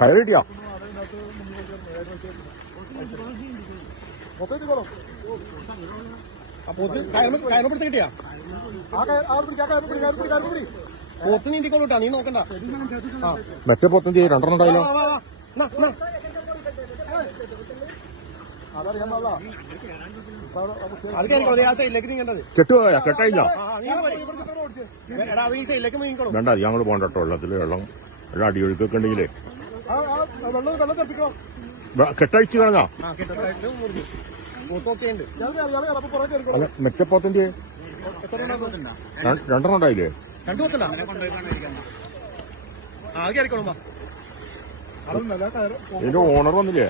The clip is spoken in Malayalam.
കയറി കിട്ടിയാ കയറുപിടുത്തം കിട്ടിയാ പോത്ത് നീന്തിക്കോളൂട്ടാ, നീ നോക്കണ്ട. മറ്റേ പോത്തും ചെയ്യും, രണ്ടെണ്ണം ഉണ്ടായല്ലോ. അത് കേൾക്കോ, ആ സൈഡിലേക്ക് നീങ്ങേണ്ടത്. കെട്ടുപോയാ? കെട്ടായില്ല. വേണ്ട, ഞങ്ങൾ പോകണ്ടോ. വെള്ളത്തില് വെള്ളം അടിയൊഴുക്കൊക്കെ ഉണ്ടെങ്കിലേ കെട്ടഴിച്ച് കിടങ്ങാ. മറ്റേ പോത്തിന്റെ രണ്ടെണ്ണം ഉണ്ടായില്ലേ? രണ്ടു പോത്തല്ല, ആകെ ഇറക്കോളുമ്പോ. ഇതിന്റെ ഓണർ വന്നില്ലേ?